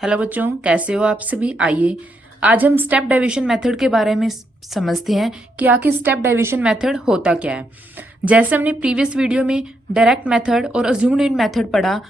Hello बच्चों, कैसे हो आप सभी। आइए आज हम स्टेप डेविएशन मेथड के बारे में समझते हैं कि आखिर स्टेप डेविएशन मेथड होता क्या है। जैसे हमने प्रीवियस वीडियो में डायरेक्ट मेथड और अज्यूम्ड इन मेथड पढ़ा,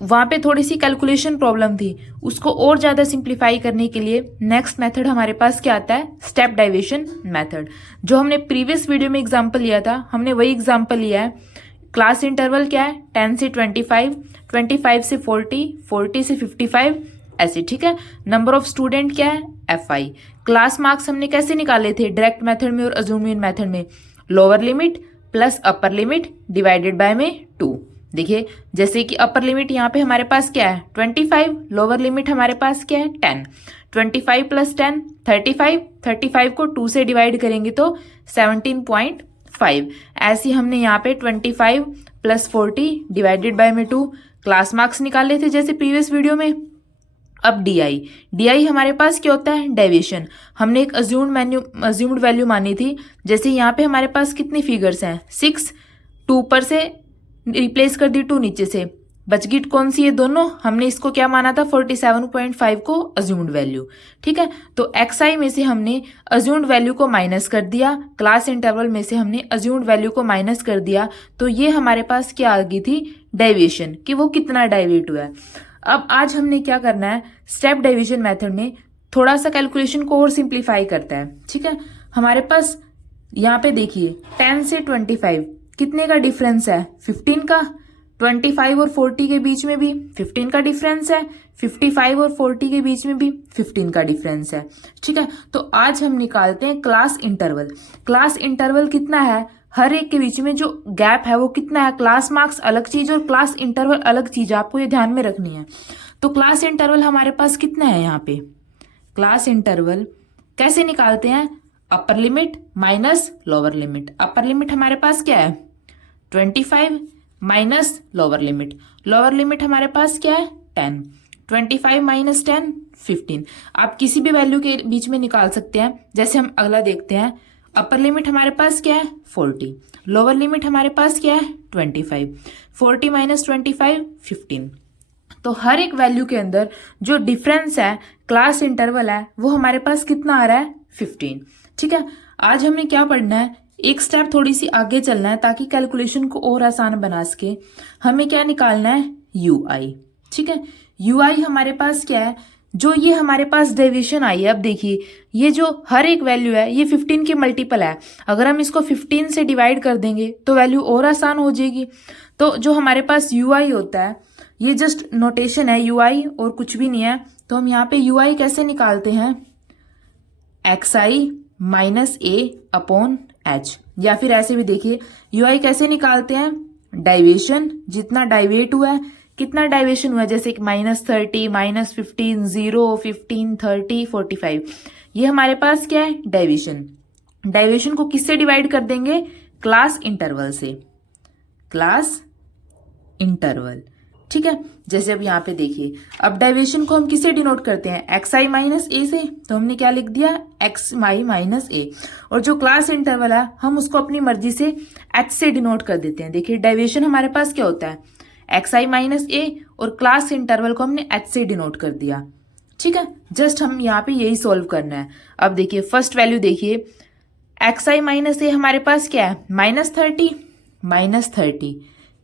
वहाँ पे थोड़ी सी कैलकुलेशन प्रॉब्लम थी। उसको और ज़्यादा सिंप्लीफाई करने के लिए नेक्स्ट मेथड हमारे पास क्या आता है, स्टेप डेविएशन मेथड। जो हमने प्रीवियस वीडियो में एग्जाम्पल लिया था, हमने वही एग्जाम्पल लिया है। क्लास इंटरवल क्या है, 10 से 25, 25 से 40, 40 से 55, ऐसे, ठीक है। नंबर ऑफ स्टूडेंट क्या है, FI। क्लास मार्क्स हमने कैसे निकाले थे डायरेक्ट मेथड में और अज्यूम्ड मेथड में, lower limit plus upper limit divided by में 2। देखिए जैसे कि अपर लिमिट यहाँ पे हमारे पास क्या है 25, लोअर लिमिट हमारे पास क्या है 10। 25 प्लस 10 35, 35 को 2 से डिवाइड करेंगे तो 17.5। ऐसे हमने यहाँ पे 25 प्लस 40 डिवाइडेड बाय में 2 क्लास मार्क्स निकाले थे जैसे प्रीवियस वीडियो में। अब DI हमारे पास क्या होता है, डेविएशन। हमने एक अज्यूम्ड वैल्यू मानी थी। जैसे यहाँ पे हमारे पास कितनी फिगर्स हैं 6, 2 ऊपर से रिप्लेस कर दी 2 नीचे से, बच गई कौन सी, ये दोनों। हमने इसको क्या माना था 47.5 को अज्यूम्ड वैल्यू, ठीक है। तो XI में से हमने अज्यूम्ड वैल्यू को माइनस कर दिया, क्लास इंटरवल में से हमने अज्यूम्ड वैल्यू को माइनस कर दिया, तो ये हमारे पास क्या आ गई थी, डेविएशन, कि वो कितना डेविएट हुआ है। अब आज हमने क्या करना है, स्टेप डेविएशन मेथड में थोड़ा सा कैलकुलेशन को और सिंप्लीफाई करता है, ठीक है। हमारे पास यहाँ पे देखिए 10 से 25 कितने का डिफरेंस है, 15 का। 25 और 40 के बीच में भी 15 का डिफरेंस है, 55 और 40 के बीच में भी 15 का डिफरेंस है, ठीक है। तो आज हम निकालते हैं क्लास इंटरवल। क्लास इंटरवल कितना है, हर एक के बीच में जो गैप है वो कितना है। क्लास मार्क्स अलग चीज और क्लास इंटरवल अलग चीज, आपको ये ध्यान में रखनी है। तो क्लास इंटरवल हमारे पास कितना है, यहाँ पे क्लास इंटरवल कैसे निकालते हैं, upper limit minus lower limit. Upper limit हमारे पास क्या है 25 माइनस लोअर लिमिट हमारे पास क्या है 10। 25 माइनस 10 15। आप किसी भी वैल्यू के बीच में निकाल सकते हैं। जैसे हम अगला देखते हैं, अपर लिमिट हमारे पास क्या है 40, लोअर लिमिट हमारे पास क्या है 25। 40 माइनस 25 15। तो हर एक वैल्यू के अंदर जो डिफरेंस है, क्लास इंटरवल है, वो हमारे पास कितना आ रहा है 15, ठीक है। आज हमें क्या पढ़ना है, एक स्टेप थोड़ी सी आगे चलना है ताकि कैलकुलेशन को और आसान बना सके। हमें क्या निकालना है, UI, ठीक है। UI हमारे पास क्या है, जो ये हमारे पास डेविएशन आई है। अब देखिए ये जो हर एक वैल्यू है ये 15 के मल्टीपल है। अगर हम इसको 15 से डिवाइड कर देंगे तो वैल्यू और आसान हो जाएगी। तो जो हमारे पास UI होता है, ये जस्ट नोटेशन है UI और कुछ भी नहीं है। तो हम यहाँ पे UI कैसे निकालते हैं, XI minus A upon H, या फिर ऐसे भी देखिए UI कैसे निकालते हैं, डाइवेशन, जितना डाइवेट हुआ है, कितना डाइवेशन हुआ है, जैसे -30, -15, 0, 15, 30, 45, ये हमारे पास क्या है डाइवेशन। डाइवेशन को किससे डिवाइड कर देंगे, क्लास इंटरवल से, क्लास इंटरवल, ठीक है। जैसे अब यहाँ पे देखिए, अब डेविएशन को हम किससे डिनोट करते हैं, XI माइनस A से। तो हमने क्या लिख दिया, XI माइनस A। और जो क्लास इंटरवल है हम उसको अपनी मर्जी से H से डिनोट कर देते हैं। देखिए डेविएशन हमारे पास क्या होता है, XI माइनस A, और क्लास इंटरवल को हमने H से डिनोट कर दिया, ठीक है। जस्ट हम यहाँ पे यही सोल्व करना है। अब देखिए फर्स्ट वैल्यू देखिए, XI माइनस A हमारे पास क्या है -30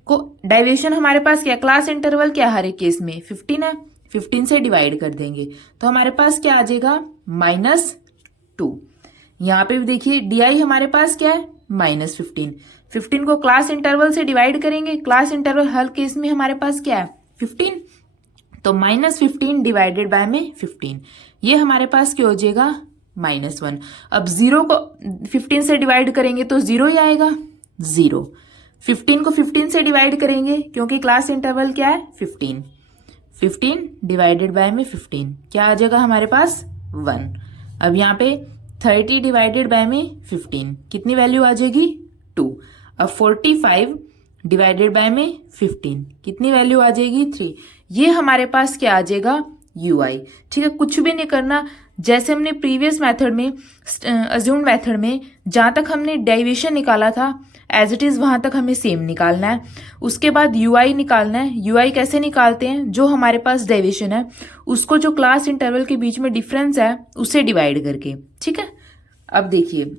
को डेविएशन हमारे पास क्या, क्लास इंटरवल क्या हर एक केस में 15 है, 15 से डिवाइड कर देंगे तो हमारे पास क्या आ जाएगा -2। यहाँ पे भी देखिए DI हमारे पास क्या है -15। 15 को क्लास इंटरवल से डिवाइड करेंगे, क्लास इंटरवल हर केस में हमारे पास क्या है 15, तो -15 डिवाइडेड बाय में 15, ये हमारे पास क्या हो जाएगा -1। अब 0 को 15 से डिवाइड करेंगे तो 0 ही आएगा, 0। 15 को 15 से डिवाइड करेंगे क्योंकि क्लास इंटरवल क्या है 15, 15 डिवाइडेड बाय में 15 क्या आ जाएगा हमारे पास 1। अब यहाँ पे 30 डिवाइडेड बाय में 15 कितनी वैल्यू आ जाएगी 2। अब 45 डिवाइडेड बाय में 15 कितनी वैल्यू आ जाएगी 3। ये हमारे पास क्या आ जाएगा UI, ठीक है। कुछ भी नहीं करना, जैसे हमने प्रीवियस मेथड में अज्यूम्ड मेथड में जहां तक हमने डेविएशन निकाला था, एज इट इज़ वहाँ तक हमें सेम निकालना है। उसके बाद यूआई निकालना है। यूआई कैसे निकालते हैं, जो हमारे पास डेविएशन है उसको जो क्लास इंटरवल के बीच में डिफरेंस है उससे डिवाइड करके। ठीक है, अब देखिए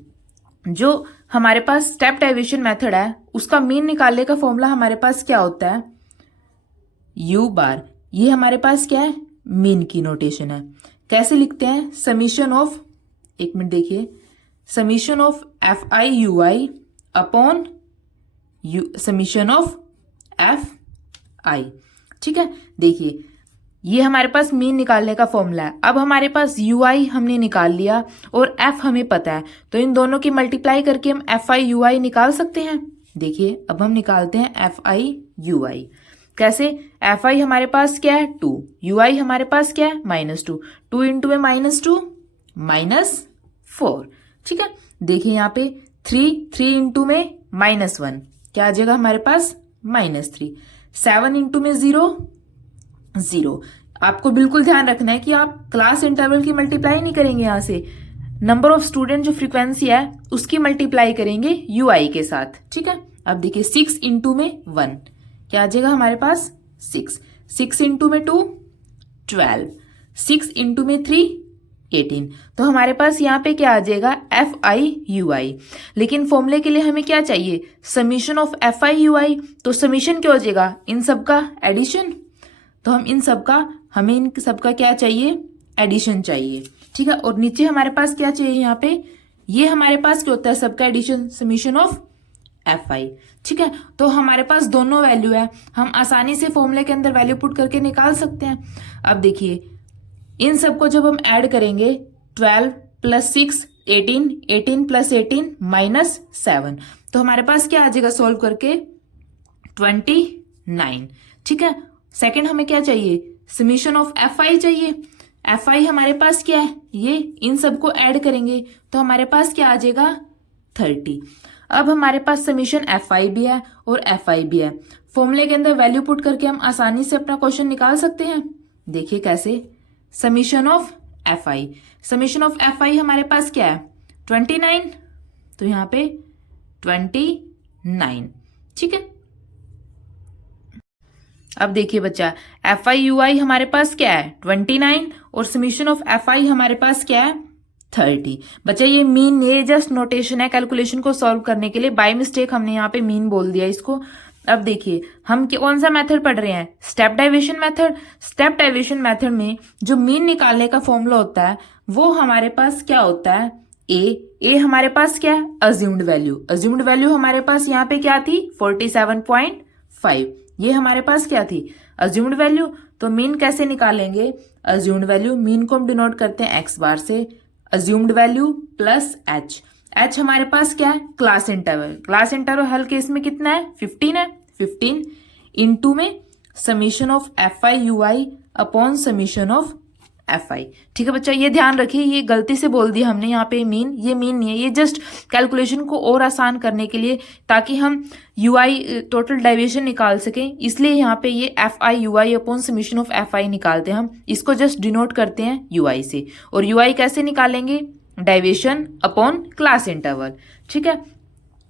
जो हमारे पास स्टेप डेविएशन मेथड है उसका मीन निकालने का फॉर्मूला हमारे पास क्या होता है, यू बार। ये हमारे पास क्या है, मीन की नोटेशन है। कैसे लिखते हैं, समीशन ऑफ, एक मिनट देखिए, summation of F i u I upon summation of F I. ठीक है, देखिए ये हमारे पास मीन निकालने का फॉर्मूला है। अब हमारे पास यू आई हमने निकाल लिया और एफ हमें पता है, तो इन दोनों की मल्टीप्लाई करके हम एफ आई यू आई निकाल सकते हैं। देखिए अब हम निकालते हैं एफ आई यू आई। कैसे, एफ आई हमारे पास क्या है 2, यू आई हमारे पास क्या है -2, 2 इंटू में -2 -4। ठीक है, देखिए यहाँ पे 3 इंटू में -1 क्या आ जाएगा हमारे पास -3, 7 इंटू में 0। आपको बिल्कुल ध्यान रखना है कि आप क्लास इंटरवल की मल्टीप्लाई नहीं करेंगे, यहाँ से नंबर ऑफ स्टूडेंट जो फ्रीक्वेंसी है उसकी मल्टीप्लाई करेंगे यू आई के साथ। ठीक है, अब देखिए 6 इंटू में 1 क्या आ जाएगा हमारे पास 6 इंटू में 2 12, 6 इंटू में 3 18। तो हमारे पास यहाँ पे क्या आ जाएगा एफ आई यू आई। लेकिन फॉर्मूले के लिए हमें क्या चाहिए, summation of F i u i. तो समीशन क्या हो जाएगा, इन सबका एडिशन। तो हमें इन सबका क्या चाहिए, एडिशन चाहिए। ठीक है, और नीचे हमारे पास क्या चाहिए, यहाँ पे ये हमारे पास क्या होता है, सबका addition, summation of F I. ठीक है, तो हमारे पास दोनों वैल्यू है, हम आसानी से फॉर्मूले के अंदर वैल्यू पुट करके निकाल सकते हैं। अब देखिए इन सबको जब हम ऐड करेंगे 12 प्लस 6 18, 18 प्लस 18 -7, तो हमारे पास क्या आ जाएगा सॉल्व करके 29। ठीक है, सेकंड हमें क्या चाहिए, समीशन ऑफ एफ आई चाहिए। एफ आई हमारे पास क्या है, ये इन सबको ऐड करेंगे तो हमारे पास क्या आ जाएगा 30। अब हमारे पास समीशन एफ आई भी है और एफ आई भी है। फॉर्मूले के अंदर वैल्यू पुट करके हम आसानी से अपना क्वेश्चन निकाल सकते हैं। देखिए कैसे, summation of F I, summation of F i हमारे पास क्या है 29, तो यहाँ पे 29। ठीक है, अब देखिए बच्चा, एफ आई यू आई हमारे पास क्या है 29 और समीशन ऑफ एफ आई हमारे पास क्या है 30। बच्चा ये मीन, ये जस्ट नोटेशन है कैलकुलेशन को सॉल्व करने के लिए, बाय मिस्टेक हमने यहाँ पे मीन बोल दिया इसको। अब देखिए हम कौन सा मेथड पढ़ रहे हैं, step deviation method. Step deviation method में जो मीन निकालने का फॉर्मूला होता है वो हमारे पास क्या होता है, ए हमारे पास क्या है अज्यूम्ड वैल्यू। अज्यूम्ड वैल्यू हमारे पास यहाँ पे क्या थी 47.5, ये हमारे पास क्या थी अज्यूम्ड वैल्यू। तो मीन कैसे निकालेंगे, अज्यूम्ड वैल्यू, मीन को हम डिनोट करते हैं एक्स बार से, अज्यूम्ड वैल्यू प्लस एच हमारे पास क्या है क्लास इंटरवल। क्लास इंटरवल हल केस में कितना है 15 है, 15 इंटू में summation of F i u I upon summation of F I. ठीक है बच्चा, ये ध्यान रखिए, ये गलती से बोल दिया हमने यहाँ पे मीन, ये मीन नहीं है, ये जस्ट कैलकुलेशन को और आसान करने के लिए ताकि हम यू आई टोटल डेविएशन निकाल सकें, इसलिए यहाँ पे ये F i u I upon summation of F I निकालते हैं हम। इसको जस्ट डिनोट करते हैं यू आई से। और यू आई कैसे निकालेंगे, डेविएशन अपॉन क्लास इंटरवल। ठीक है,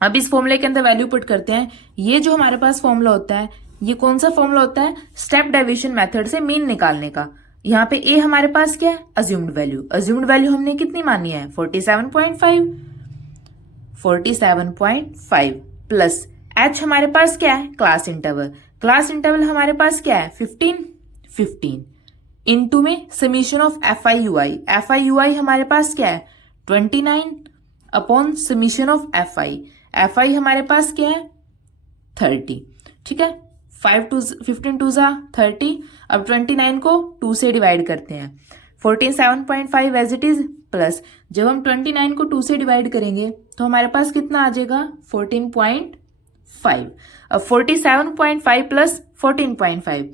अब इस फॉर्मूले के अंदर वैल्यू पुट करते हैं। ये जो हमारे पास फॉर्मूला होता है, ये कौन सा फॉर्मूला होता है, स्टेप डेविएशन मेथड से मीन निकालने का। यहाँ पे ए हमारे पास क्या है अज्यूम्ड वैल्यू। अज्यूम्ड वैल्यू हमने कितनी मानी है 47.5 प्लस एच हमारे पास क्या है क्लास इंटरवल। क्लास इंटरवल हमारे पास क्या है 15 इंटू में summation of F i u i. F i u i हमारे पास क्या है 29 upon summation of F i. F i हमारे पास क्या है 30। ठीक है, 15 टू ज़ा 30। अब 29 को 2 से डिवाइड करते हैं, 47.5 एज इट इज प्लस, जब हम 29 को 2 से डिवाइड करेंगे तो हमारे पास कितना आ जाएगा 14.5। अब 47.5 प्लस 14.5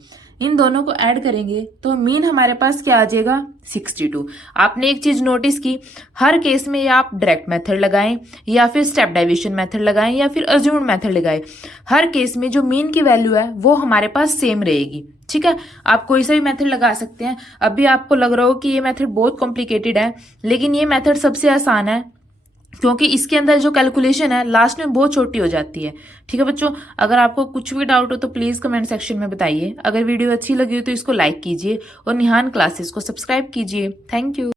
इन दोनों को ऐड करेंगे तो मीन हमारे पास क्या आ जाएगा 62। आपने एक चीज नोटिस की, हर केस में या आप डायरेक्ट मेथड लगाएं या फिर स्टेप डेविएशन मेथड लगाएं या फिर अज्यूम्ड मेथड लगाएं, हर केस में जो मीन की वैल्यू है वो हमारे पास सेम रहेगी। ठीक है, आप कोई सा भी मेथड लगा सकते हैं। अभी आपको लग रहा हो कि ये मेथड बहुत कॉम्प्लिकेटेड है, लेकिन ये मेथड सबसे आसान है। क्योंकि इसके अंदर जो कैलकुलेशन है लास्ट में बहुत छोटी हो जाती है। ठीक है बच्चों, अगर आपको कुछ भी डाउट हो तो प्लीज़ कमेंट सेक्शन में बताइए। अगर वीडियो अच्छी लगी हो तो इसको लाइक कीजिए और निहान क्लासेस को सब्सक्राइब कीजिए। Thank you.